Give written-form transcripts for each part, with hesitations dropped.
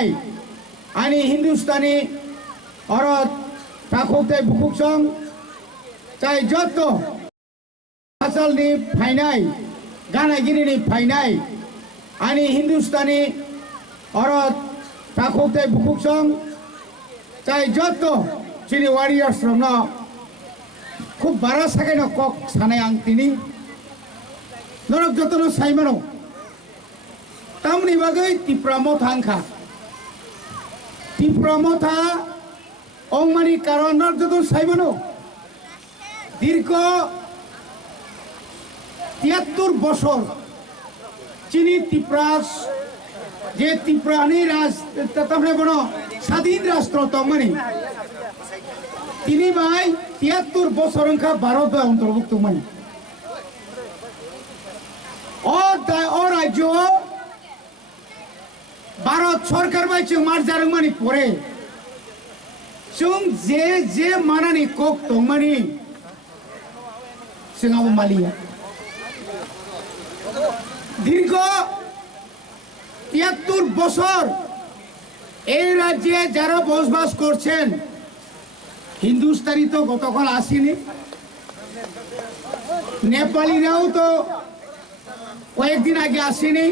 फाइनाय आनी हिंदुस्तानी औरत थाखुते बुकुक्सं चाय जत्तो आसलनि फाइनाय गानागिरिनि फाइनाय आनी हिंदुस्तानी औरत थाखुते बुकुक्सं चाय जत्तो चिनि वारियर्स रंनो खूब बारा साकेनो कक सानाय आं तिनि नरक जतनो साइमानो तामनि बागै तिप्रामो थांखा तिप्रामो था अंगमानि कारण नरक जतनो साइमानो दीर्घ 73 বছর চিনি তিপ্রাস যে তিপ্রানি রাজ তামনে বনো স্বাধীন রাষ্ট্র তমনি তিনি ভাই 73 বছর অংখা ভারত অন্তর্ভুক্ত মানে ও রাজ্য ভারত সরকার বাই চুং মার জারং মানি পরে চুং যে মানানি কক তংমানি সিংহাবো মালিয়া দীর্ঘ 73 বছর এই রাজ্যে যারা বসবাস করছেন হিন্দুস্তানি তো গতকাল আসেনি নেপালিরাও তো কয়েকদিন আগে আসেনি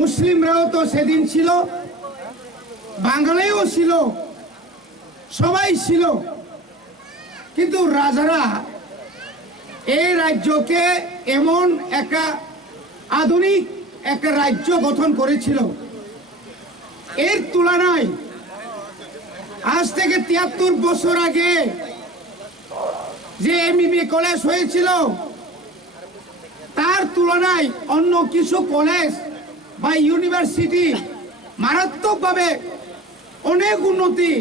মুসলিমরাও তো সেদিন ছিল বাঙালিও ছিল সবাই ছিল কিন্তু রাজারা এই রাজ্যকে এমন একটা আধুনিক একটা রাজ্য গঠন করেছিল এর তুলনায় আজ থেকে 73 বছর আগে যে এমবিবি কলেজ হয়েছিল তার তুলনায় অন্য কিছু কলেজ বা ইউনিভার্সিটি মারাত্মকভাবে অনেক উন্নতি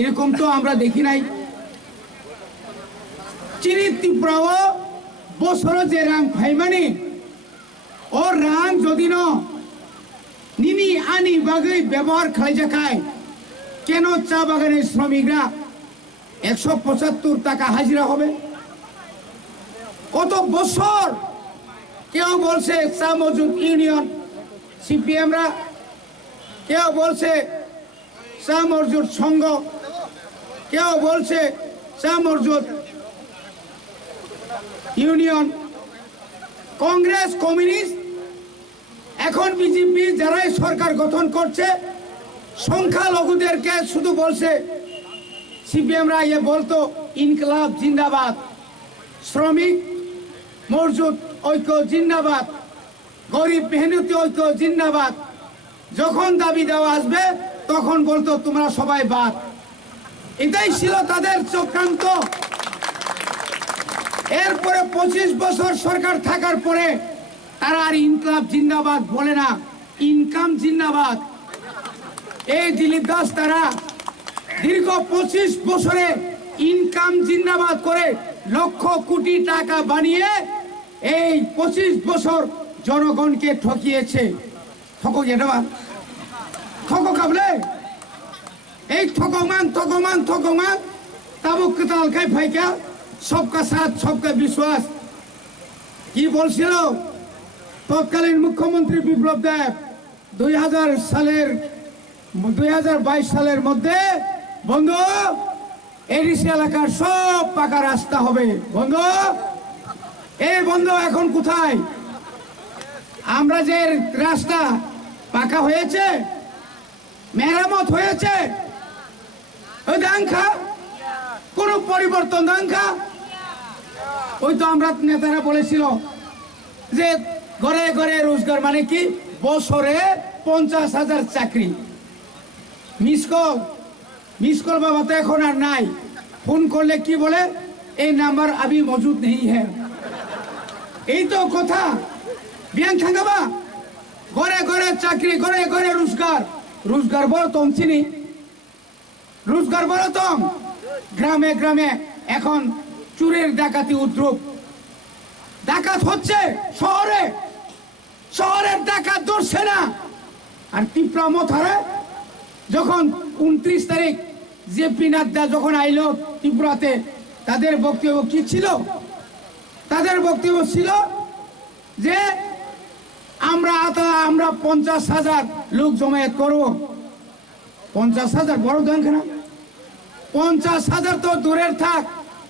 এরকম তো আমরা দেখি নাই চিনি ত্রিপুরাও বছর যে রাং ফাইমানি ও রাং যদি নিনি আনি বাগৈ ব্যবহার খাইজাখায় কেন চা বাগানের শ্রমিকরা 175 টাকা হাজিরা হবে কত বছর কেউ বলছে চা মজুদ ইউনিয়ন সিপিএমরা কেউ বলছে চা মজুদ সংঘ কেউ বলছে চা মজুদ ইউনিয়ন কংগ্রেস কমিউনিস্ট এখন বিজেপি যারাই সরকার গঠন করছে সংখ্যালঘুদেরকে শুধু বলছে সিপিএমরা ये বলতো ইনকলাব জিন্দাবাদ শ্রমিক মজদুর ঐক্য জিন্দাবাদ গরিব মেহনতি ঐক্য জিন্দাবাদ যখন দাবি দেওয়া আসবে তখন বলতো তোমরা সবাই বাদ এটাই ছিল তাদের চক্রান্ত এরপরে 25 বছর সরকার থাকার পরে তারা আর ইনকলাব জিন্দাবাদ বলে না ইনকাম জিন্দাবাদ এই দিলীপ দাস তারা দীর্ঘ 25 বছরে ইনকাম জিন্দাবাদ করে লক্ষ কোটি টাকা বানিয়ে এই 25 বছর জনগণকে ঠকিয়েছে ঠকো গেডবা ঠকো কাবলে এই ঠকমান তাবুক তালকাই ফাইকা सबका साथ सबका विश्वास কি বলছিল তৎকালীন মুখ্যমন্ত্রী বিপ্লব দেব 2022 সালের মধ্যে বন্ধু এডিসি এলাকার সব পাকা রাস্তা হবে বন্ধু এই বন্ধু এখন কোথায় আমরা যে রাস্তা পাকা হয়েছে মেরামত হয়েছে ওই দাঙ্খা কোন পরিবর্তন দাঙ্খা ওই তো আমরা নেতারা বলেছিল যে ঘরে ঘরে রোজগার মানে কি বছরে 50,000 চাকরি मिस कॉल बाबा तो এখন আর নাই ফোন করলে কি বলে এই নাম্বার अभी मौजूद नहीं है এই তো কথা বিয়ান খাঙ্গাবা ঘরে ঘরে চাকরি ঘরে ঘরে রোজগার বড় তোম চিনি রোজগার বড় তোম গ্রামে গ্রামে এখন চুরের ডাকাতি উদ্রুপ ডাকাত হচ্ছে শহরের ডাকাত ধরছে না আর ত্রিপুরা মথারে যখন 29 তারিখ জেপি নাড্ডা যখন আইলো ত্রিপুরাতে তাদের বক্তব্য কি ছিল তাদের বক্তব্য ছিল যে আমরা 50,000 লোক জমায়েত করব 50,000 বড় সংখ্যা না 50,000 তো দূরের থাক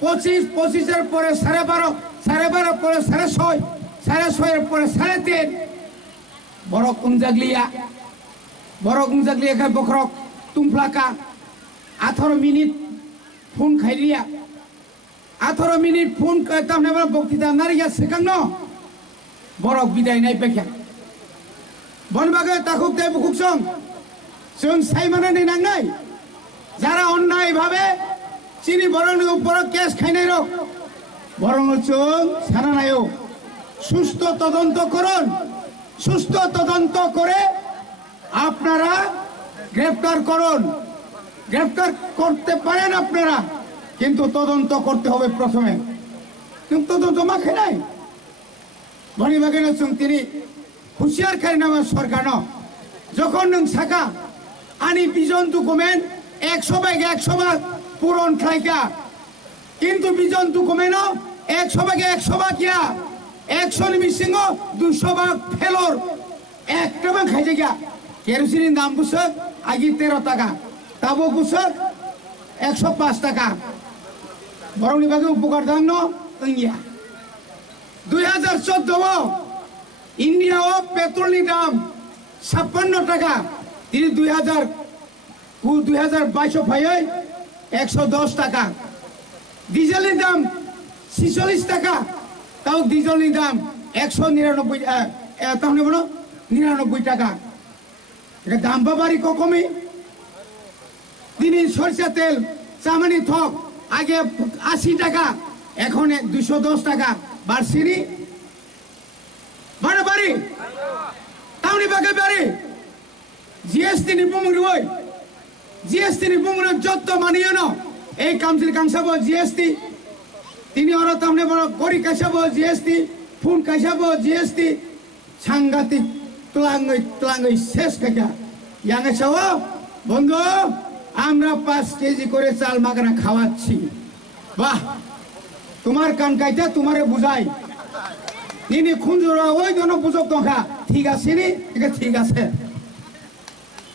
25,এর পরে 12.5 12.5 পরে 6.5 6.5 পরে 3.5 বড় কুঞ্জাগলিয়া খাই বখরক তুমফ্লাকা 18 মিনিট ফোন খাইলিয়া 18 মিনিট ফোন তামনে বক্তৃতা নারিয়া সেখান বরক বিদায় নাই পেখা বনবাগে তাকুক দেব খুকসং जों साइमाना नांनाय যারা অন্যায় ভাবে চিনি বরণের উপর কেস খাইনাই রক বরং जों সারা নাইও সুস্থ তদন্ত করুন সুস্থ তদন্ত করে আপনারা গ্রেফতার করুন গ্রেফতার করতে পারেন আপনারা কিন্তু তদন্ত করতে হবে প্রথমে কিন্তু তদন্ত মাখে নাই বনিবাগে जों তিনি হুঁশিয়ার খাই নামা সরকার ন যখন নং সাকা আনি বিজন ডকুমেন্ট 100% পূরণ খাইকা কিন্তু বিজন ডকুমেন্ট 100% কিয়া 100 মিসিং 200% ফেলর একটা খাইছে গিয়া কেরোসিনের দাম বুঝছ আগে 13 টাকা তাবো বুঝছ 105 টাকা বরং বিভাগে উপকার দান ইয়া 2014 ইন্ডিয়া ও পেট্রোলের দাম 56 টাকা তিনি 2022 ভাই 110 টাকা ডিজেলের দাম 46 টাকা তাও ডিজেলের দাম 199 তাহলে বলো 99 টাকা এটা দাম বাড়ি কমই তিনি সরষে তেল চামানি থক আগে 80 টাকা এখন 210 টাকা বাড়ছিনি বাড়ি তাহলে বাগে বাড়ি জিএসটি নিপুমুরি ওই জিএসটি নিপুমুরি যত মানিয়ে ন এই কাউন্সিল কাংসাবো জিএসটি তিনি ওরা তামনে বড় গড়ি কাইসাবো জিএসটি ফোন কাইসাবো জিএসটি সাংঘাতিক তুলাঙ্গই শেষ কাকা ইয়াঙ্গে চাও বন্ধু আমরা 5 কেজি করে চাল মাগনা খাওয়াচ্ছি বাহ তোমার কান কাইতে তোমারে বুঝাই তিনি খুঁজুরা ওই জন্য বুঝক দেখা ঠিক আছে নি ঠিক আছে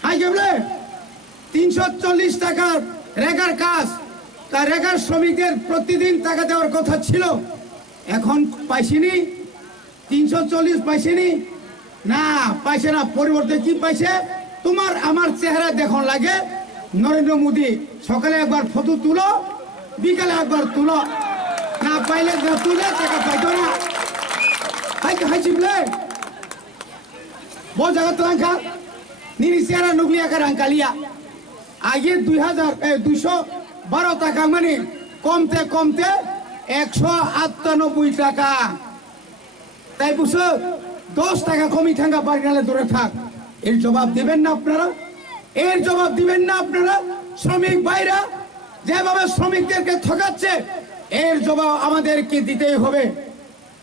হাই কেবলে 340 টাকার রেগার কাজ তার রেগার শ্রমিকদের প্রতিদিন টাকা দেওয়ার কথা ছিল এখন পাইছিনি 340 পাইছিনি না পাইছে না পরিবর্তে কি পাইছে তোমার আমার চেহারা দেখুন লাগে নরেন্দ্র মোদী সকালে একবার ফটো তুলো বিকালে একবার তুলো না পাইলে তুলে টাকা পাইতো না হাই চিপলে बहुत जगह तलांखा निरिसियारा नुकलिया का रंकालिया आगे 212 টাকা মানে কমতে 198 টাকা তাই বুঝছো 10 টাকা কমই থাকা বাড়ি নালে দূরে থাক এর জবাব দিবেন না আপনারা এর জবাব দিবেন না আপনারা শ্রমিক ভাইরা যেভাবে শ্রমিকদেরকে ঠকাচ্ছে এর জবাব আমাদেরকে দিতেই হবে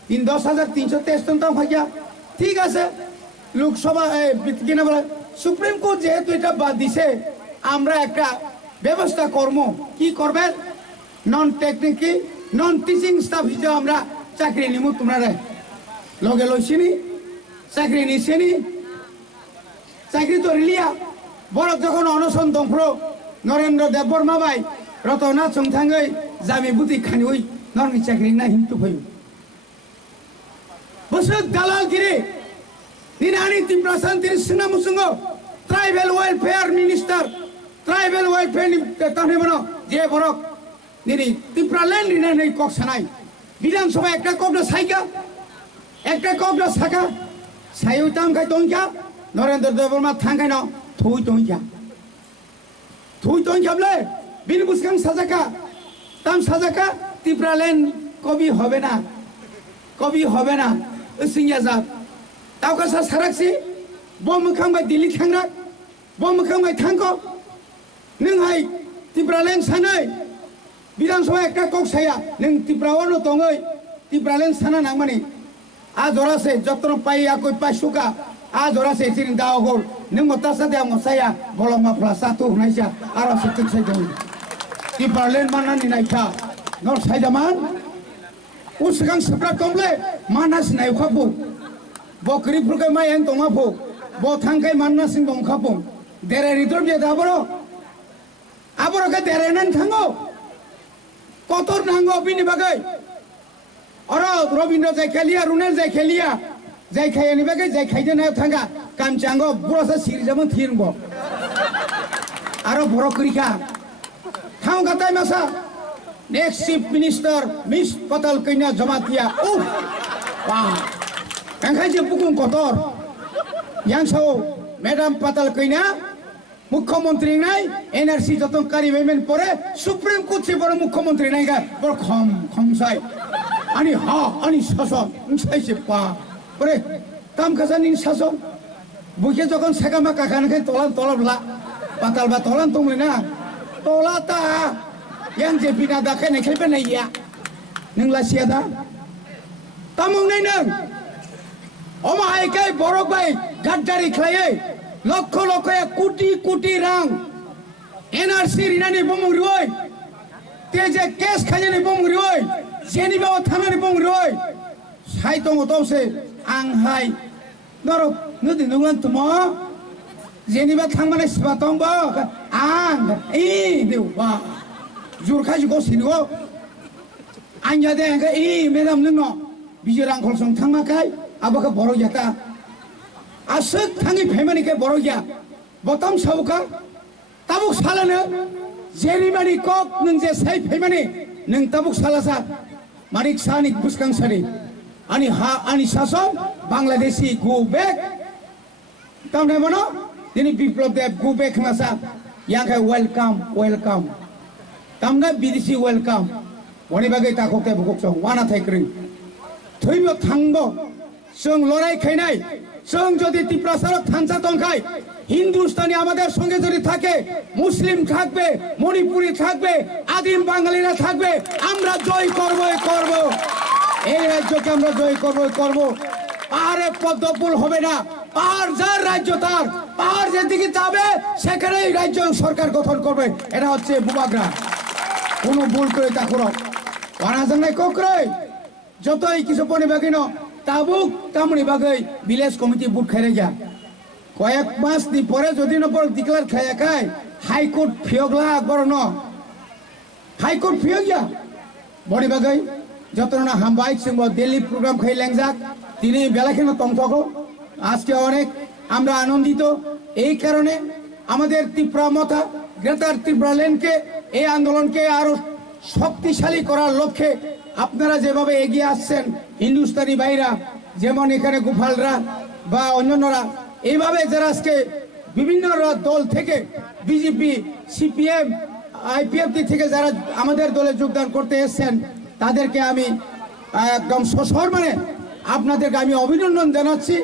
10,363 টাকা ভাইয়া ঠিক আছে লোকসভা কিনা বলে সুপ্রিম কোর্ট যেহেতু এটা বাদ দিছে আমরা একটা ব্যবস্থা করব কি করবেন non technical non teaching staff হিসেবে আমরা চাকরি নিব তোমরা লগে লইছিনি চাকরি নিছেনি চাকরি তো রিলিয়া বড় যখন অনশন দংফ্র নরেন্দ্র দেববর্মা বাই রতনাথ সংথাঙ্গই জামি বুতি খানি ওই নরমি চাকরি না হিমতু হই বসে দালালগিরি নিরানি তিপ্রাসান তিনি সিংহ মুসুঙ্গ tribal welfare minister tribal welfare তাহলে বলো যে বড় নিরি তিপ্রাল্যান্ড নিরানি কক সানাই বিধানসভা একটা কবনা সাইকা একটা কবনা সাকা সাইও তাম খাই তংকা নরেন্দ্র দেববর্মা থাঙ্গাই না থুই তংকা বলে বিন বুসকাং সাজাকা তাম সাজাকা তিপ্রাল্যান্ড কবি হবে না সিংয়া জাত दावगासा साराक्सि बमखांबाय दिल्ली थांनाक बमखांबाय थांको नोंहाय तिप्रालेन सानै विधानसभा एकटा कक्साया नों तिप्रावानो दङै तिप्रालेन साना नांमाने आ जरासे जत्र पाइया कय पासुका आ जरासे सिरिं दावगोर नों मतासा दे मसाया बलमा फ्लासा तो हुनायसा आरो सिटिक साइ दङ तिप्रालेन मानानि नायथा नर साइदामान उसगां सब्रा कमले मानास नायखाफु बकरी फुलके मायें दंगाफु bo thangkai manna sing bong khapung dere ritor je daboro aboro ke dere nan thango kotor nango bini bagai oro robindra jai khelia runer jai khelia jai khayani bagai jai khaide na thanga kamchango brosa sirijamon thirbo aro boro kurika thang gatai masa next chief minister miss patal kaina jamatia wah kangkai je pukung kotor yang so madam patal kaina মুখ্যমন্ত্রী নাই NRC যতন কারি payment পরে supreme court সে বড় মুখ্যমন্ত্রী নাই গা বড় খম খমসাই আনি হা আনি শাসন সাইছে পা পরে কাম কাজানি শাসন বুকে যখন সেকামা কাকানকে তলান তলবলা পাতাল বা তলান তুমি না তলাতা yang je bina da kai ne kai pe ne ya ning la sia da tamung nei nang oma hai kai borok bai gaddari khlai lakh lakh crore crore রাং এনআরসি রিনানি বমুরি ওই তেজে কেস খাজানি বমুরি ওই জেনিবা থানানি বমুরি ওই সাইতং তসে আং হাই নরক নদি নংলান তুম জেনিবা থাংমানে সিবা তংব আং ই দেউবা জুরখাজি গসিনিগো আইয়া দে ই মেডাম নং বিজরাং খলসং থাংমাকাই আবাকা বড় জাতা asuk thangi family ke borogia botam sauka tabuk salana jerimani kok nung je sai family nung tabuk salasa manik sanik buskang sari ani ha ani sason bangladeshi go back tamne bono dini biplop dev go back nasa yang kai welcome tamna bidisi welcome boni bagai takok te bukok song wana thaikring thoibo thangbo song lorai khainai song যদি ত্রিপুরাসারত থানসা তংখাই হিন্দুস্তানি আমাদের সঙ্গে যদি থাকে মুসলিম থাকবে মণিপুরি থাকবে আদিম বাঙালিরা থাকবে আমরা জয় করব এই রাজ্যকে আমরা জয় করব পাহাড়ে পদ্মফুল হবে না পাহাড় যার রাজ্য তার পাহাড় যেদিকে যাবে সেখানেই রাজ্য সরকার গঠন করবে এটা হচ্ছে বুবাগ্রা কোনো ভুল করে তা করো ওয়ানাজানাই কোকরে যতই কিছু পনে বাকিনো তাবুক তামনি বাগৈ ভিলেজ কমিটি বুট খাইরে গিয়া কয়েক মাস দি পরে যদি নপর ডিক্লার খাইয়া খাই হাইকোর্ট ফিয়গলা বড় ন হাইকোর্ট ফিয় গিয়া বড়ি বাগৈ যতনা হামবাই সিংহ দিল্লি প্রোগ্রাম খাই লেংজাক তিনি বেলাখানে তংথকো আজকে অনেক আমরা আনন্দিত এই কারণে আমাদের ত্রিপুরা মথা গ্রেটার ত্রিপুরা ল্যান্ডকে এই আন্দোলনকে আরো শক্তিশালী করার লক্ষ্যে আপনারা যেভাবে এগিয়ে আসছেন হিন্দুস্তানি ভাইরা যেমন এখানে গোপালরা বা অন্যান্যরা এইভাবে যারা আজকে বিভিন্ন দল থেকে বিজেপি সিপিএম আইপিএফটি থেকে যারা আমাদের দলে যোগদান করতে এসেছেন তাদেরকে আমি একদম সসম্মানে আপনাদেরকে আমি অভিনন্দন জানাচ্ছি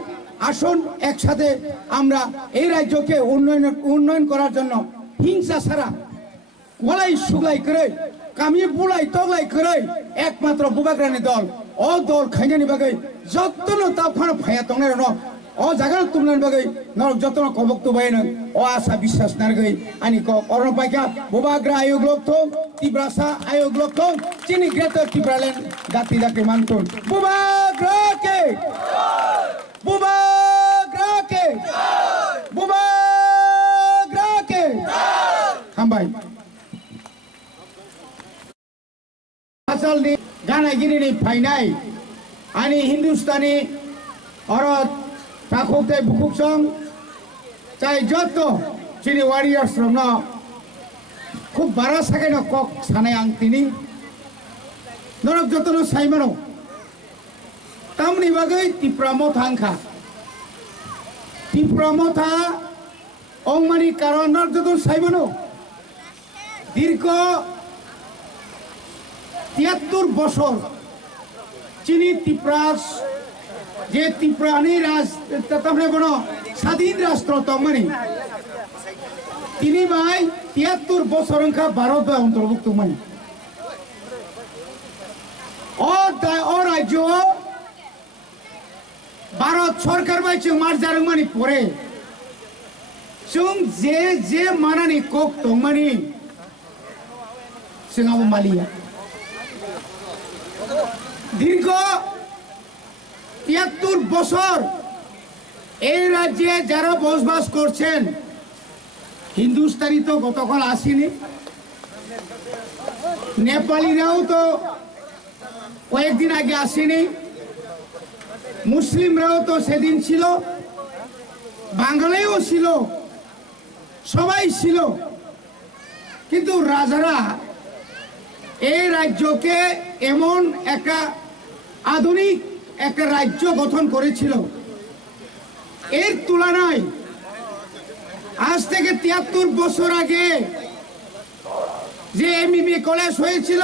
আসুন একসাথে আমরা এই রাজ্যকে উন্নয়ন করার জন্য হিংসা ছাড়া গলাই সুগলাই করে কামি বুলাই তগলাই করে একমাত্র বুবাগ্রানি দল ও দল খাইনানি বাগৈ যতন তাফান ফায়া তংনার ন ও জাগান তুমনানি বাগৈ নরক যতন কবক্ত বাইন ও আশা বিশ্বাস নারগৈ আনি ক অরণ পাইকা বুবাগ্রা আয়োগ লক্ষ্য ত্রিপুরাসা আয়োগ লক্ষ্য চিনি গ্রেটার ত্রিপুরাল্যান্ড জাতি জাতি মানতুন বুবাগ্রাকে হামবাই asalni gana gini ni fainai ani hindustani orot takokte bukuksong chai joto chini warriors from no khub bara sakai no kok sanai ang tini norok joto no saimano tamni bagai tipramo thangkha tipramo tha ongmani karon norok joto saimano dirko 73 বছর চিনি ত্রিপুরাস যে ত্রিপুরানি তারপরে কোনো স্বাধীন রাষ্ট্র তমানি তিনি ভাই 73 বছর অঙ্কা ভারত অন্তর্ভুক্ত মানি ও রাজ্য ভারত সরকার ভাই চুং মার জারং মানি পরে চুং যে মানানি কক তমানি সিংহাবো মালিয়া দীর্ঘ 73 বছর এই রাজ্যে যারা বসবাস করছেন, হিন্দুস্তানি তো গতকাল আসেনি, নেপালিরাও তো কয়েকদিন আগে আসেনি, মুসলিমরাও তো সেদিন ছিল, বাঙালিও ছিল, সবাই ছিল। কিন্তু রাজারা এই রাজ্যকে এমন একটা আধুনিক একটা রাজ্য গঠন করেছিল, এর তুলনায় আজ থেকে ৭৩ বছর আগে যে এমবিবি কলেজ হয়েছিল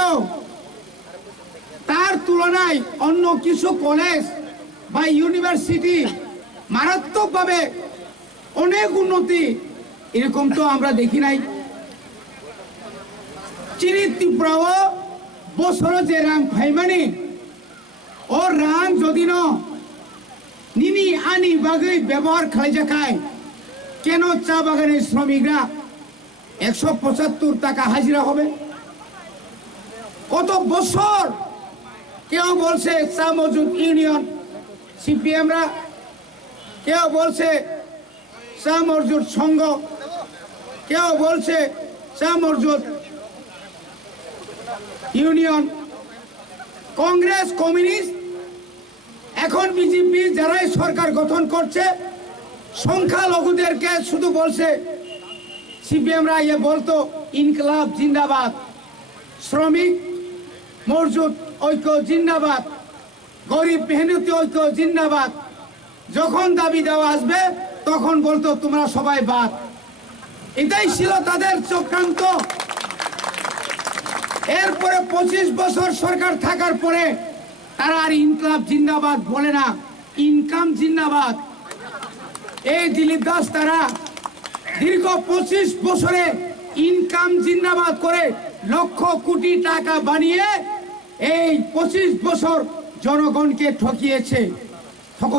তার তুলনায় অন্য কিছু কলেজ বা ইউনিভার্সিটি মারাত্মকভাবে অনেক উন্নতি এরকম তো আমরা দেখি নাই। চিনি ত্রিপুরাও বছর যে রাং ফাইমানি ও রাং যদি নিনি আনি বাগৈ ব্যবহার খাই যাকায় কেন চা বাগানের শ্রমিকরা ১৭৫ টাকা হাজিরা হবে? কত বছর কেউ বলছে চা মজুদ ইউনিয়ন সিপিএমরা, কেউ বলছে চা মজুদ সংঘ, কেউ বলছে চা মজুদ ইউনিয়ন, কংগ্রেস, কমিউনিস্ট, এখন বিজেপি যারাই সরকার গঠন করছে সংখ্যালঘুদেরকে শুধু বলছে। সিপিএমরা বলতো ইনকলাব জিন্দাবাদ, শ্রমিক মজদুর ঐক্য জিন্দাবাদ, গরিব মেহনতি ঐক্য জিন্দাবাদ। যখন দাবি দেওয়া আসবে তখন বলতো তোমরা সবাই বাদ। এটাই ছিল তাদের চক্রান্ত। এরপরে ২৫ বছর সরকার থাকার পরে তারা আর ইনকলাব জিন্দাবাদ বলে না, ইনকাম জিন্দাবাদ। এই দিলীপ দাস তারা দীর্ঘ ২৫ বছরে ইনকাম জিন্দাবাদ করে লক্ষ কোটি টাকা বানিয়ে এই ২৫ বছর জনগণকে ঠকিয়েছে। ঠকো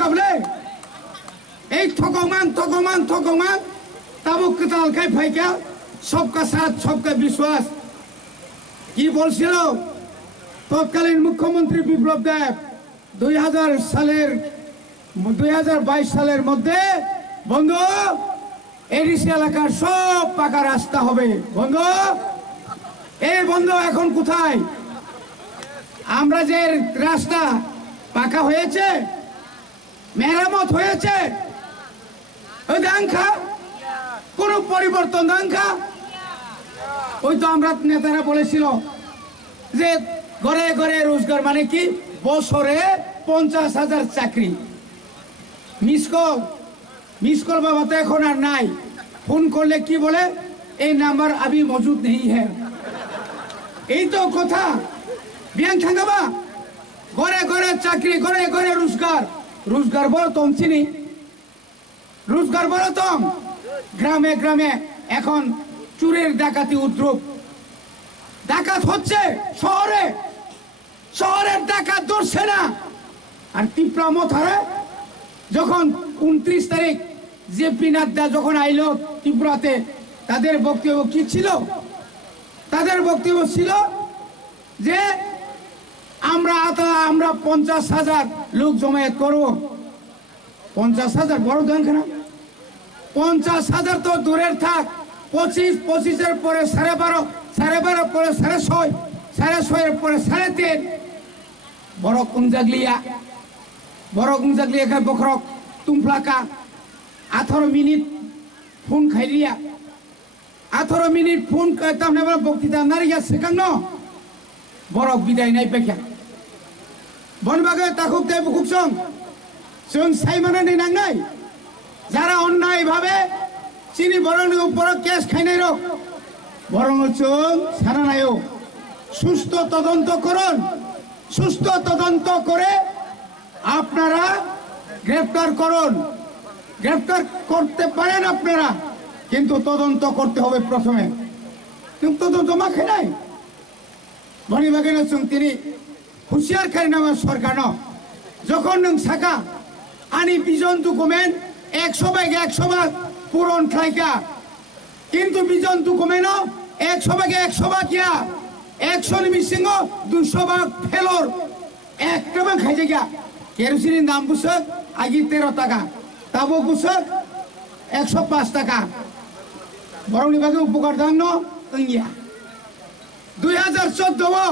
কাবলে এই ঠকমান তাবুক তালকায় ফাইকা সবকা সাথ সবকা বিশ্বাস কি বলছিল তৎকালীন মুখ্যমন্ত্রী বিপ্লব দেব ২০২২ সালের মধ্যে বন্ধু এডিসি এলাকার সব পাকা রাস্তা হবে। বন্ধু এই বন্ধু এখন কোথায়? আমরা যে রাস্তা পাকা হয়েছে, মেরামত হয়েছে, ওই দাঙ্খা কোন পরিবর্তন দাঙ্খা। ওই তো আমরা নেতারা বলেছিল যে ঘরে ঘরে রোজগার মানে কি বছরে ৫০,০০০ চাকরি। মিস কল বাবা তো এখন আর নাই। ফোন করলে কি বলে এই নাম্বার আবি মজুদ নেই হ্যাঁ। এই তো কথা বিয়ান থাঙ্গাবা ঘরে ঘরে চাকরি, ঘরে ঘরে রোজগার বলো তম চিনি, রোজগার বলো তম। গ্রামে গ্রামে এখন চুরের ডাকাতি উদ্রুপ, ডাকাত হচ্ছে শহরের ডাকাত ধরছে না। আর ত্রিপুরা মথারে যখন ২৯ তারিখ জেপি নাড্ডা যখন আইলো ত্রিপুরাতে, তাদের বক্তব্য কি ছিল? তাদের বক্তব্য ছিল যে আমরা ৫০,০০০ লোক জমায়েত করবো। ৫০,০০০ বড় সংখ্যা না? ৫০,০০০ তো দূরের থাক, ২৫-২৫-এর পরে ১২.৫, ১২.৫ পরে ৬.৫, ৬.৫-এর পরে ৩.৫। বড় কুঞ্জাগলিয়া খাই বখরক তুমফ্লাকা ১৮ মিনিট ফোন খাইলিয়া ১৮ মিনিট ফোন তাহলে বক্তৃতা নারিয়া শেখান বড় বিদায় নাই পেখা বনবাগে তাকুক দেব খুকসং जों साइमानानै नांनाय যারা অন্যায় ভাবে চিনি বরণের উপর কেস খাইনাই রক বরং जों সারানায়ও সুস্থ তদন্ত করুন। সুস্থ তদন্ত করে আপনারা গ্রেফতার করুন। গ্রেফতার করতে পারেন আপনারা, কিন্তু তদন্ত করতে হবে প্রথমে। কিন্তু তদন্ত মাখে নাই বনিবাগে তিনি হুঁশিয়ার খাই নামা সরকার যখন নों সাকা আনি বিজন ডকুমেন্ট ১০০% পূরণ খাইকা, কিন্তু বিজন ডকুমেন্ট ১০০% কিয়া ১০০ মিসিং ২০০% ফেলর একটা খাইছে গিয়া কেরোসিনের দাম বুঝছো আগে 13 টাকা, তাবো বুঝছো 105 টাকা। বরং বিভাগে উপকার দান ইন্ডিয়া 2014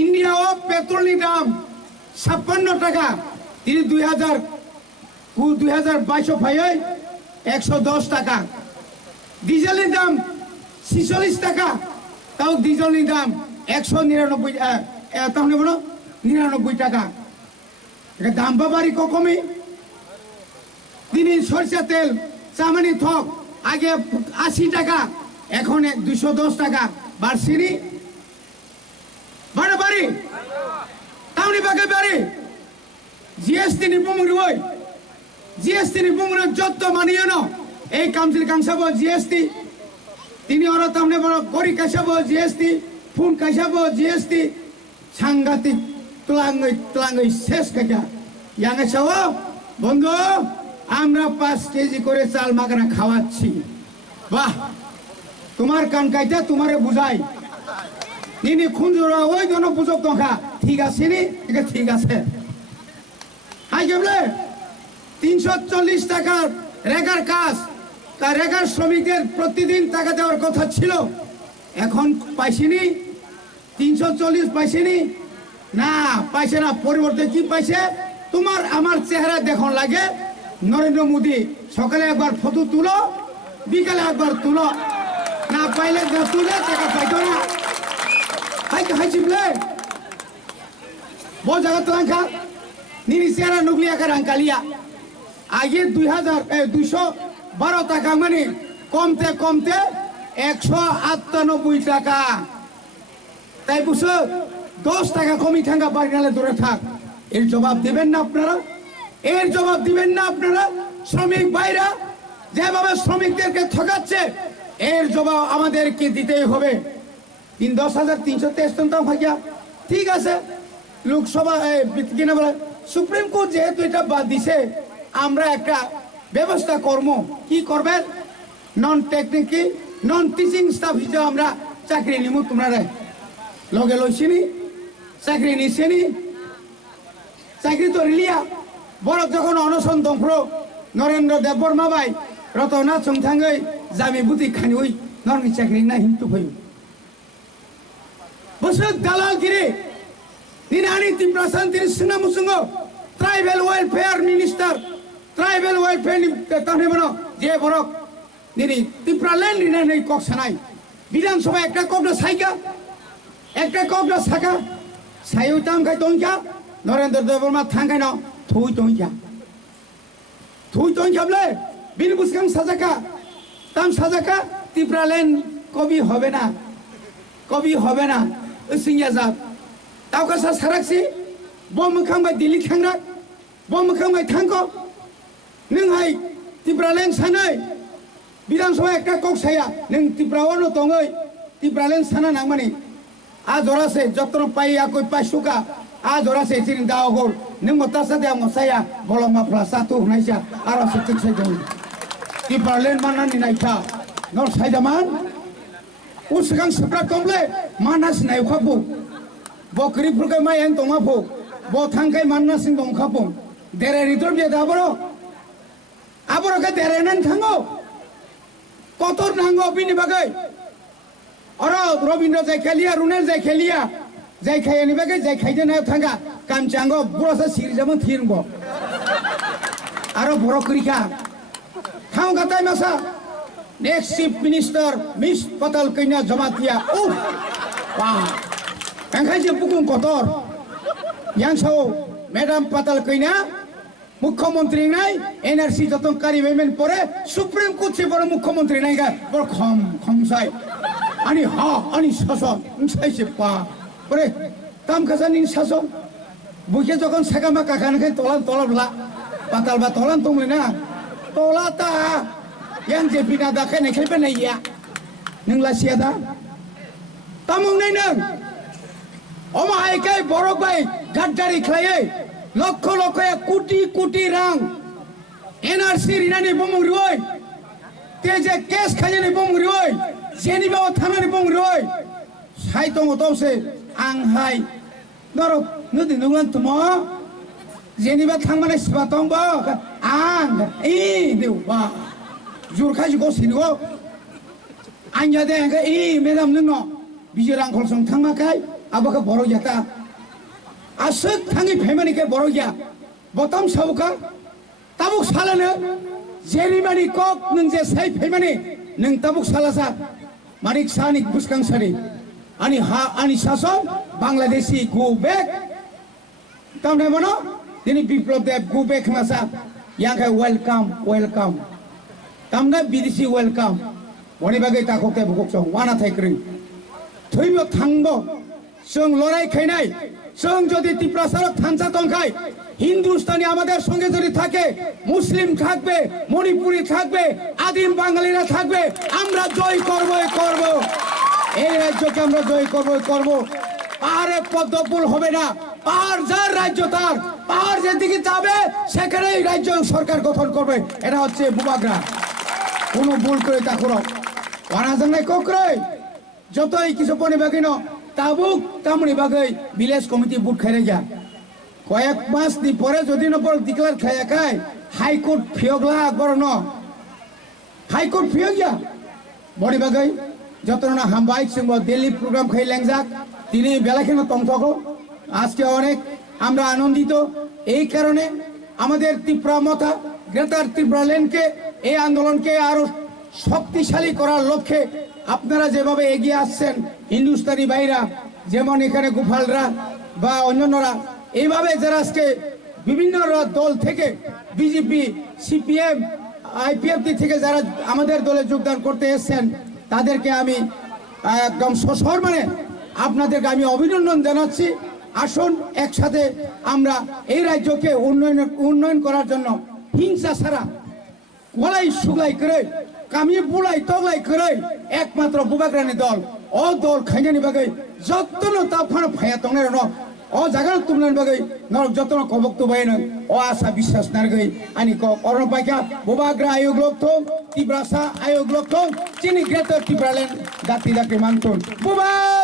ইন্ডিয়া ও পেট্রোলের দাম 56 টাকা, তিনি 2022 ভাই 110 টাকা। ডিজেলের দাম 46 টাকা, তাও ডিজেলের দাম 199 টাকা। এটা দাম বাড়ি কমই। তিনি সরষের তেল চামানি থক আগে 80 টাকা, এখন 210 টাকা বাড়ছিনি। বাড়ি তামনি বাগে বাড়ি জিএসটি নিপুমুরি ওই জিএসটি নিপুমুরি যত মানিয়ে ন এই কাউন্সিল কাংসাব জিএসটি তিনি ওরা তামনে বড় গড়ি কাইসাব জিএসটি ফোন কাইসাব জিএসটি সাংঘাতিক তুলাঙ্গই শেষ কাকা ইয়াঙ্গে চাও বন্ধু আমরা 5 কেজি করে চাল মাগনা খাওয়াচ্ছি। বাহ, তোমার কান কাইটা তোমারে বুঝাই নিনি খুঁজরা ওই জন্য বুঝক টঙ্কা ঠিক আছে নি ঠিক আছে। হাই কেবলে 340 টাকার রেগার কাজ, তার রেগার শ্রমিকদের প্রতিদিন টাকা দেওয়ার কথা ছিল, এখন পাইছিনি 340 পাইছিনি না, পাইছে না। পরিবর্তে কি পাইছে? তোমার আমার চেহারা দেখুন লাগে নরেন্দ্র মোদী সকালে একবার ফটো তুলো, বিকালে একবার তুলো, না পাইলে না তুলে টাকা পাইতো না। হাইছি বলে বহু জায়গা তো নিনি চেহারা নুকলিয়া রাঙ্কালিয়া আগে 212 টাকা মানে কমতে কমতে 198 টাকা। তাই বুঝছো 10 টাকা কমি থাকা বাড়ি নালে দূরে থাক। এর জবাব দিবেন না আপনারা? এর জবাব দিবেন না আপনারা? শ্রমিক ভাইরা যেভাবে শ্রমিকদেরকে ঠকাচ্ছে এর জবাব আমাদেরকে দিতেই হবে। 10,363 ভাইয়া ঠিক আছে, লোকসভা কিনা বলে সুপ্রিম কোর্ট যেহেতু এটা বাদ দিছে, আমরা একটা ব্যবস্থা করবো। কি করবেন? নন টেকনিকি নন টিচিং স্টাফ হিসেবে আমরা চাকরি নিব। তোমরা লগে লইছিনি চাকরি নিছেনি, চাকরি তো রিলিয়া বড় যখন অনশন দংফ্র নরেন্দ্র দেব বর্মা ভাই রতনা চংথাঙ্গই জামি বুতি খানি ওই নরনি চাকরি না হিন্তু হই বসে দালালগিরি নিরানি তিপ্রাসান তিনি সিনা মুসুঙ্গ tribal welfare minister tribal welfare তাহলে বড় যে বড় নিরি তিপ্রাল্যান্ড নিরানি কক সানাই বিধানসভা একটা কবনা সাইকা একটা কবনা সাকা সাইও তাম খাই তংকা নরেন্দ্র দেব বর্মা থাঙ্গাই ন থুই তংকা বলে বিন বুসকাম সাজাকা তাম সাজাকা তিপ্রাল্যান্ড কবি হবে না, কবি হবে না। সিংয়া যাব তাওকাসা সারাকসি বম খাंबाय দিল্লি थांना बम खांबाय थांको नों हाय तिप्रालेन सानै विधानसभा একটা কক ছায়া नों तिप्रावनो तङै तिप्रालेन साना नांमानि आ जरासे जत्र पाइया कइ पासुका आ जरासे थिन दावगोर नों मतासा दे मसाया बलमा फ्लासा तु हुनायसा आरो सतिक साइदों तिप्रालेन मानानि नायथा नर साइदामान उसिगां सप्रा कमले मानास नायखाबो बकरिफोरखौ मायन दङाफो बथांखाय माननासिन दंखाबो देरे रिदर बे दाबरो आबरखौ देरेनानै थाङो कतर नांगौ बिनि बागै अरो रबिन्द्र जायखालिया रुनेल जायखालिया जायखायनि बागै जायखायदे ना थांगा कामचांगो बुरसा सिरिजामन थिरंगो आरो बरकरिखा थाव गाताय मासा नेक्स्ट चीफ मिनिस्टर मिस पटल कन्या जमातिया उफ वाह angkai pukung kotor yang so Madam Patal kainya মুখ্যমন্ত্রী নাই এনআরসি যতন কারি মেমেন পরে সুপ্রিম কোর্ট সে বড় মুখ্যমন্ত্রী নাই গা বড় খমসাই আনি হা আনি শাসন সাইছে পা পরে তাম কাজানি শাসন বুকে যখন সাকামা কাকানকে তলাবলা পাতাল বা তলান তংলে না তলাতা yang jepina da kai nekai pe nai ya nung la sia da tamung nai nang oma hai kai borok bai gaddari khlai lakh lakh crore crore রাং এনআরসি রিনানি বমুরি ওই তেজে কেস খাইনি বমুরি ওই জেনিবা থানানি বমুরি ওই সাইতং তবসে আং হাই নরক নদি নংলান তুম जेनेबा थांबानो सिबा दंबो आं देवा जुरखाय गसिनो आंया दे मेदाम नोंनो बिजोर आंखलजों थांमाखाय आबाखौ बर' जाता आसुक थाङि फेमानिखे बर' गैया बतम सावका ताबुक सालानो जेनिमानि कक नों जे साइ फेमानि नों ताबुक सालासा मानिक सानिक बुसकां सारि आनि शासन बांलादेशी गो बेक तामने बनो दिनै बिप्लब देव गो बेक नासा याखै वेलकाम तामने बिदेशी वेलकाम बनि बागै ताखौते बुकसं वाना थाइक्रि थैबो थांबो जों लड़ाई खाइनाय जों যদি ত্রিপুরাসারক থানসা তংখাই হিন্দুস্তানি আমাদের সঙ্গে যদি থাকে মুসলিম থাকবে মণিপুরি থাকবে আদিম বাঙালিরা থাকবে আমরা জয় করব এই রাজ্যকে আমরা জয় করব পাহাড়ে পদ্মফুল হবে না পাহাড় যার রাজ্য তার পাহাড় যেদিকে যাবে সেখানেই রাজ্য সরকার গঠন করবে এটা হচ্ছে বুবাগ্রা কোনো ভুল করে তা করো ওয়ানাজানাই কোকরে যতই কিছু বনে বাগিনো তাবুক তামনি বাগৈ ভিলেজ কমিটি বুট খাইরে যা কয়েক মাস দি পরে যদি নপর ডিক্লার খায়াকাই হাইকোর্ট ফিয়গলা আকবর ন হাইকোর্ট ফিয়গিয়া বনি বাগৈ যতনা হামবাই সিংহ দিল্লি প্রোগ্রাম খাই লেংজাক তিনি বেলাখানে তংথকো আজকে অনেক আমরা আনন্দিত এই কারণে আমাদের ত্রিপুরা মথা গ্রেটার ত্রিপুরা ল্যান্ডকে এই আন্দোলনকে আরো শক্তিশালী করার লক্ষ্যে আপনারা যেভাবে এগিয়ে আসছেন হিন্দুস্তানি ভাইরা যেমন এখানে গোপালরা বা অন্যান্যরা এইভাবে যারা আজকে বিভিন্ন দল থেকে বিজেপি সিপিএম আইপিএফটি থেকে যারা আমাদের দলে যোগদান করতে এসেছেন তাদেরকে আমি একদম সসম্মানে আপনাদেরকে আমি অভিনন্দন জানাচ্ছি আসুন একসাথে আমরা এই রাজ্যকে উন্নয়ন করার জন্য হিংসা ছাড়া গলাই সুগলাই করে কামি বুলাই তগলাই করে একমাত্র বুবাগ্রানি দল ও দল খাইনানি বাগৈ যত্ন তাফান ফায়া তংনার ন ও জাগার তুমনানি বাগৈ নরক যত্ন কবক্ত বাইন ও আশা বিশ্বাস নারগৈ আনি ক অরণ পাইকা বুবাগ্রা আয়োগ লোক থম ত্রিপুরাসা আয়োগ লোক থম চিনি গ্রেটার ত্রিপুরা ল্যান্ড দাতি দাতি মানতুন বুবা